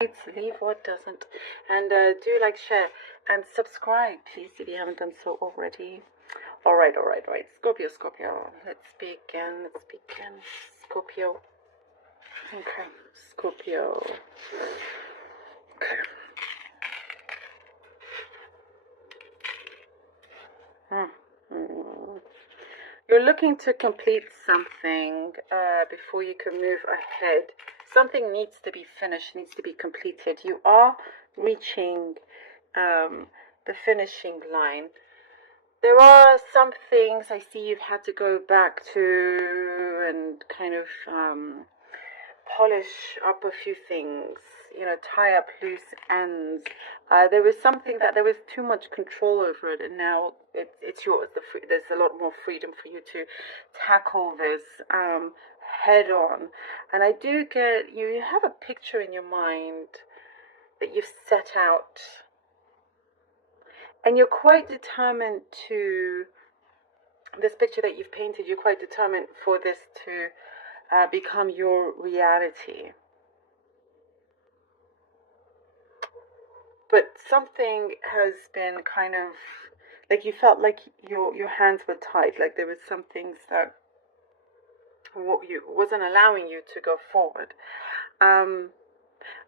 leave what doesn't, and do like, share, and subscribe, please, if you haven't done so already. All right, all right, all right. Scorpio, Scorpio. Let's begin. Let's begin. Scorpio. Okay, Scorpio. Okay. You're looking to complete something before you can move ahead. Something needs to be finished, needs to be completed. You are reaching the finishing line. There are some things I see you've had to go back to and kind of polish up a few things, tie up loose ends. There was something that there was too much control over it, and now it's yours. There's a lot more freedom for you to tackle this head on. And I do get, you have a picture in your mind that you've set out, and you're quite determined to, this picture that you've painted, you're quite determined for this to become your reality. But something has been kind of, like, you felt like your hands were tied, like there was some things that wasn't allowing you to go forward.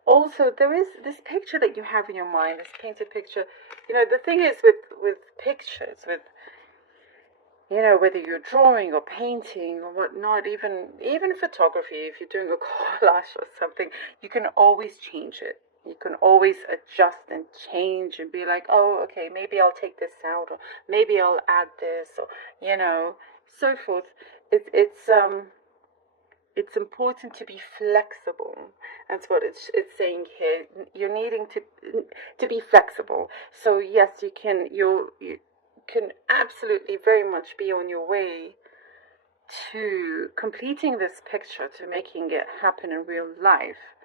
Also, there is this picture that you have in your mind, this painted picture. The thing is with pictures, with whether you're drawing or painting or whatnot, even photography, if you're doing a collage or something, you can always change it. You can always adjust and change and be like, oh, okay, maybe I'll take this out, or maybe I'll add this, or so forth. It's important to be flexible. That's what it's saying here. You're needing to be flexible. So yes, you can absolutely very much be on your way to completing this picture, to making it happen in real life.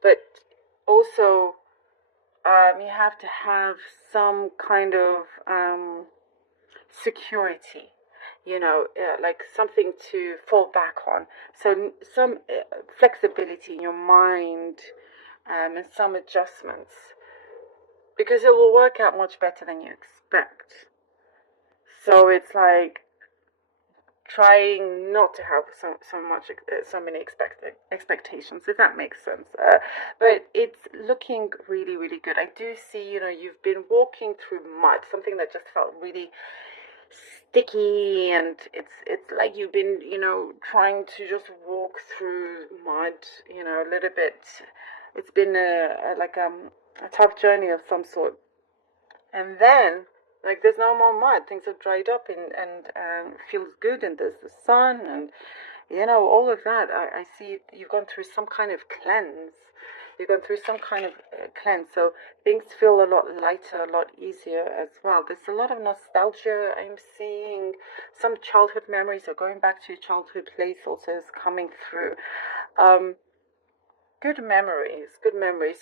But also, you have to have some kind of security, like something to fall back on. So some flexibility in your mind, and some adjustments, because it will work out much better than you expect. So it's like trying not to have so many expectations, if that makes sense. But it's looking really, really good. I do see, you've been walking through mud, something that just felt really sticky, and it's like you've been, trying to just walk through mud, a little bit. It's been a tough journey of some sort, and then, like, there's no more mud. Things have dried up, and feels good, and there's the sun, and all of that. I see you've gone through some kind of cleanse. You've gone through some kind of cleanse, so things feel a lot lighter, a lot easier as well. There's a lot of nostalgia I'm seeing. Some childhood memories, or going back to your childhood place, also is coming through. Good memories.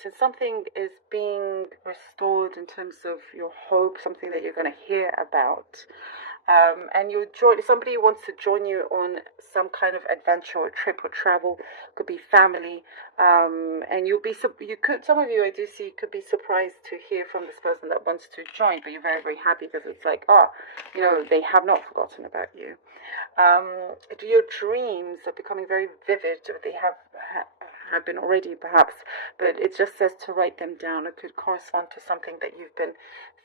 So something is being restored in terms of your hope, something that you're going to hear about. And somebody wants to join you on some kind of adventure or trip or travel. Could be family. And some of you, I do see, could be surprised to hear from this person that wants to join, but you're very, very happy because it's like, they have not forgotten about you. Your dreams are becoming very vivid. They have been already, perhaps, but it just says to write them down. It could correspond to something that you've been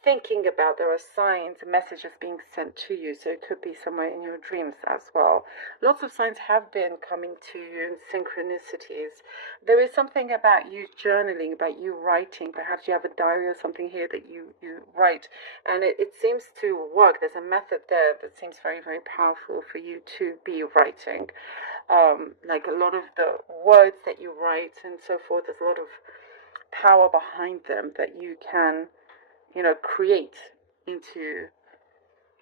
thinking about. There are signs and messages being sent to you, so it could be somewhere in your dreams as well. Lots of signs have been coming to you in synchronicities. There is something about you journaling, about you writing. Perhaps you have a diary or something here that you write, and it seems to work. There's a method there that seems very, very powerful for you to be writing. Like a lot of the words that you write and so forth, there's a lot of power behind them that you can, create into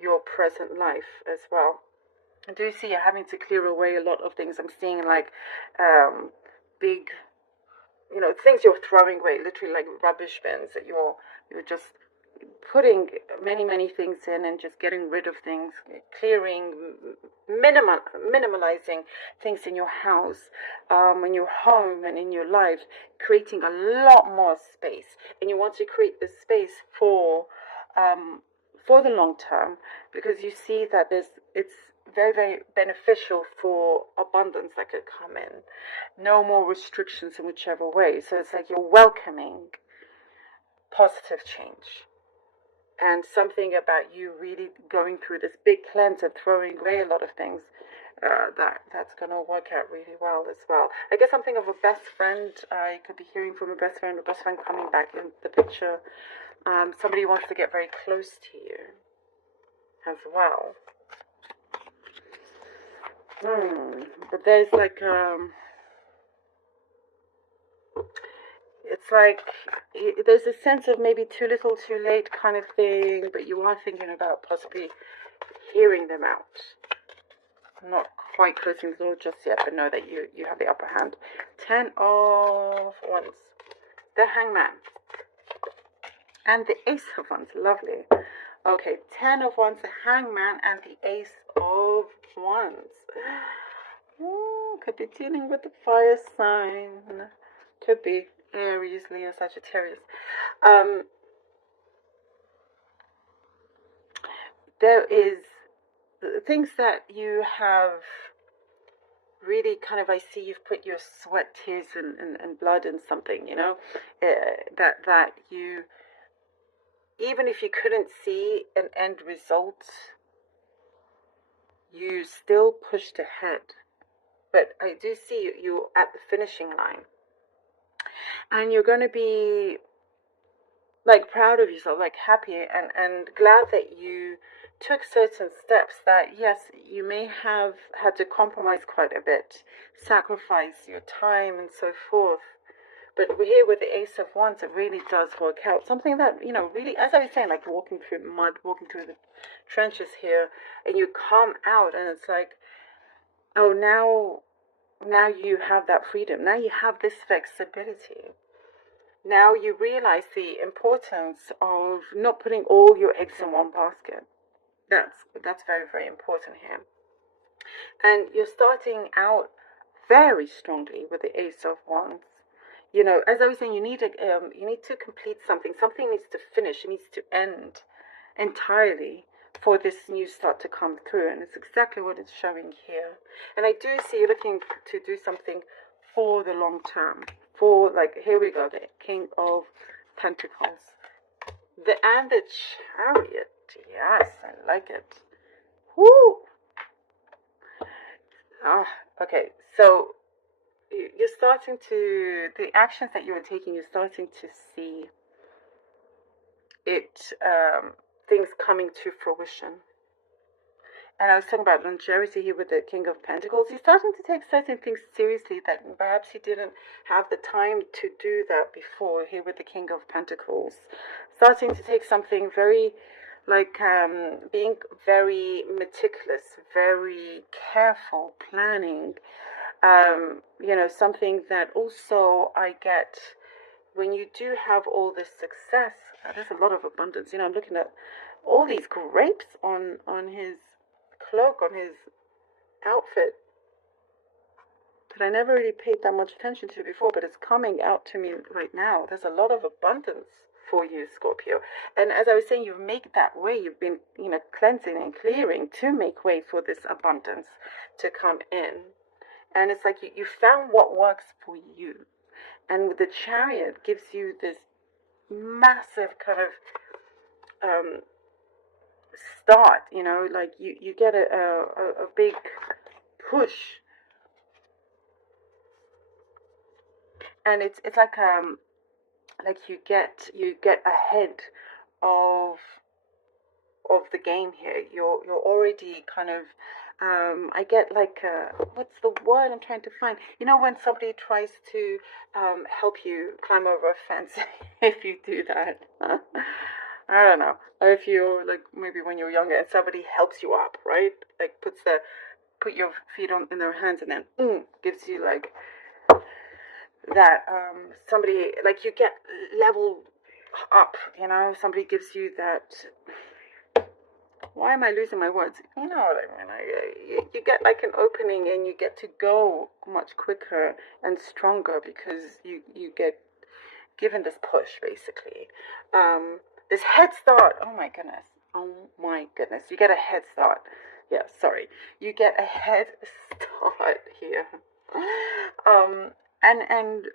your present life as well. I do see you're having to clear away a lot of things. I'm seeing like big, things you're throwing away, literally like rubbish bins that you're just putting many things in and just getting rid of things, clearing, minimalizing things in your house, in your home and in your life, creating a lot more space. And you want to create the space for the long term, because you see that it's very beneficial for abundance that could come in. No more restrictions in whichever way. So it's like you're welcoming positive change. And something about you really going through this big cleanse and throwing away a lot of things, that's going to work out really well as well. I guess something of a best friend. I could be hearing from a best friend coming back in the picture. Somebody wants to get very close to you as well. But there's like it's like there's a sense of maybe too little too late kind of thing, but you are thinking about possibly hearing them out. I'm not quite closing the door just yet, but know that you have the upper hand. 10 of Wands, the Hangman, and the Ace of Wands. Lovely. Okay, 10 of Wands, the Hangman, and the Ace of Wands. Could be dealing with the fire sign. Could be Aries, Leo, Sagittarius. There is things that you have really kind of, I see you've put your sweat, tears, and blood in something, you know, that you, even if you couldn't see an end result, you still pushed ahead. But I do see you at the finishing line. And you're going to be like proud of yourself, like happy and glad that you took certain steps that, yes, you may have had to compromise quite a bit, sacrifice your time and so forth. But we're here with the Ace of Wands, it really does work out. Something that, you know, really, as I was saying, like walking through mud, walking through the trenches here, and you come out and it's like, oh, now you have that freedom. Now you have this flexibility. Now you realize the importance of not putting all your eggs in one basket. That's very important here. And you're starting out very strongly with the Ace of Wands. You know, as I was saying, you need to complete something. Something needs to finish. It needs to end entirely for this new start to come through, and it's exactly what it's showing here. And I do see you looking to do something for the long term. For, like, here we go, the King of Pentacles. And the Chariot. Yes, I like it. Woo! Okay, so you're starting to, the actions that you're taking, you're starting to see it, things coming to fruition. And I was talking about longevity here with the King of Pentacles. He's starting to take certain things seriously that perhaps he didn't have the time to do that before, here with the King of Pentacles. Starting to take something very, like, being very meticulous, very careful, planning. You know, something that also I get when you do have all this success. There's a lot of abundance. You know, I'm looking at all these grapes on his cloak, on his outfit, that I never really paid that much attention to before, but it's coming out to me right now. There's a lot of abundance for you, Scorpio. And as I was saying, you make that way. You've been, you know, cleansing and clearing to make way for this abundance to come in. And it's like you found what works for you. And with the Chariot gives you this massive kind of start, you know, like you get a big push, and it's like you get ahead of the game here. You're already kind of I get like what's the word I'm trying to find? You know, when somebody tries to help you climb over a fence, if you do that. I don't know. Or if you're like, maybe when you're younger and somebody helps you up, right? Like put your feet in their hands and then gives you like that, somebody, like you get level up, you know, somebody gives you that, why am I losing my words? You know what I mean? You get like an opening and you get to go much quicker and stronger because you get given this push, basically. This head start. Oh my goodness. Oh my goodness. You get a head start. Yeah, sorry. You get a head start here. And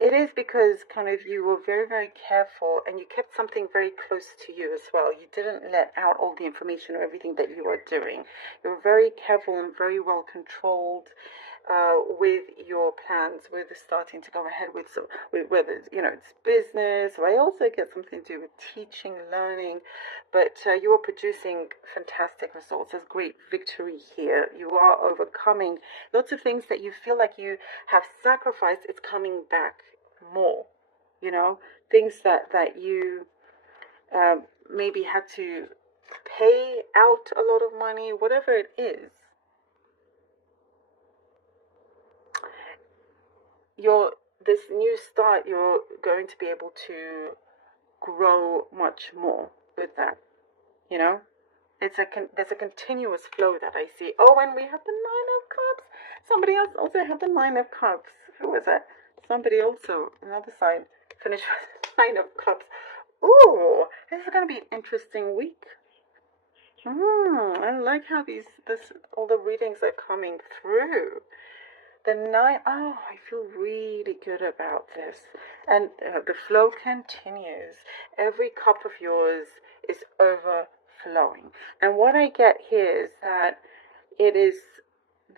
it is because kind of you were very, very careful and you kept something very close to you as well. You didn't let out all the information or everything that you were doing. You were very careful and very well controlled with your plans, with starting to go ahead with, so, with whether, you know, it's business, or I also get something to do with teaching, learning, but you are producing fantastic results. There's great victory here. You are overcoming lots of things that you feel like you have sacrificed. It's coming back more, you know, things that you maybe had to pay out a lot of money, whatever it is. This new start, you're going to be able to grow much more with that, you know. There's a continuous flow that I see. Oh, and we have the Nine of Cups. Somebody else also had the Nine of Cups. Who was it? Somebody also, another side, finished with Nine of Cups. Ooh, this is going to be an interesting week. I like how all the readings are coming through. The nine, oh, I feel really good about this. And the flow continues. Every cup of yours is overflowing. And what I get here is that it is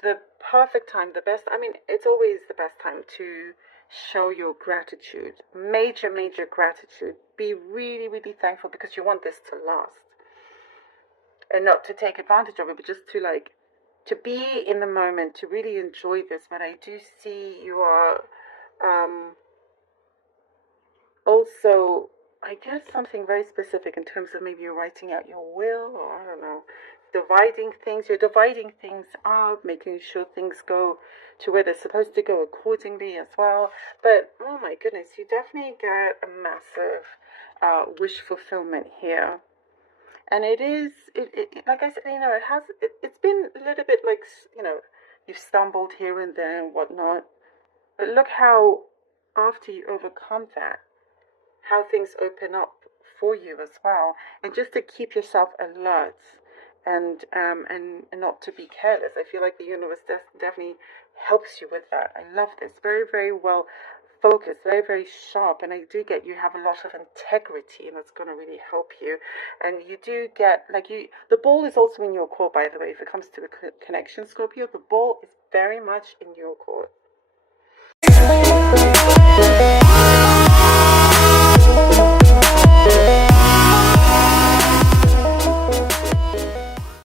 the perfect time, the best. I mean, it's always the best time to show your gratitude. Major, major gratitude. Be really, really thankful because you want this to last. And not to take advantage of it, but just to like, to be in the moment, to really enjoy this. But I do see you are also, I guess, something very specific in terms of maybe you're writing out your will, or I don't know, dividing things. You're dividing things up, making sure things go to where they're supposed to go accordingly as well. But oh my goodness, you definitely get a massive wish fulfillment here. And it is, like I said, you know, it's been a little bit like, you know, you've stumbled here and there and whatnot. But look how, after you overcome that, how things open up for you as well. And just to keep yourself alert and not to be careless. I feel like the universe definitely helps you with that. I love this. Very, very well focused, very, very sharp. And I do get you have a lot of integrity, and that's going to really help you. And you do get, like, the ball is also in your court, by the way. If it comes to the connection, Scorpio, the ball is very much in your court.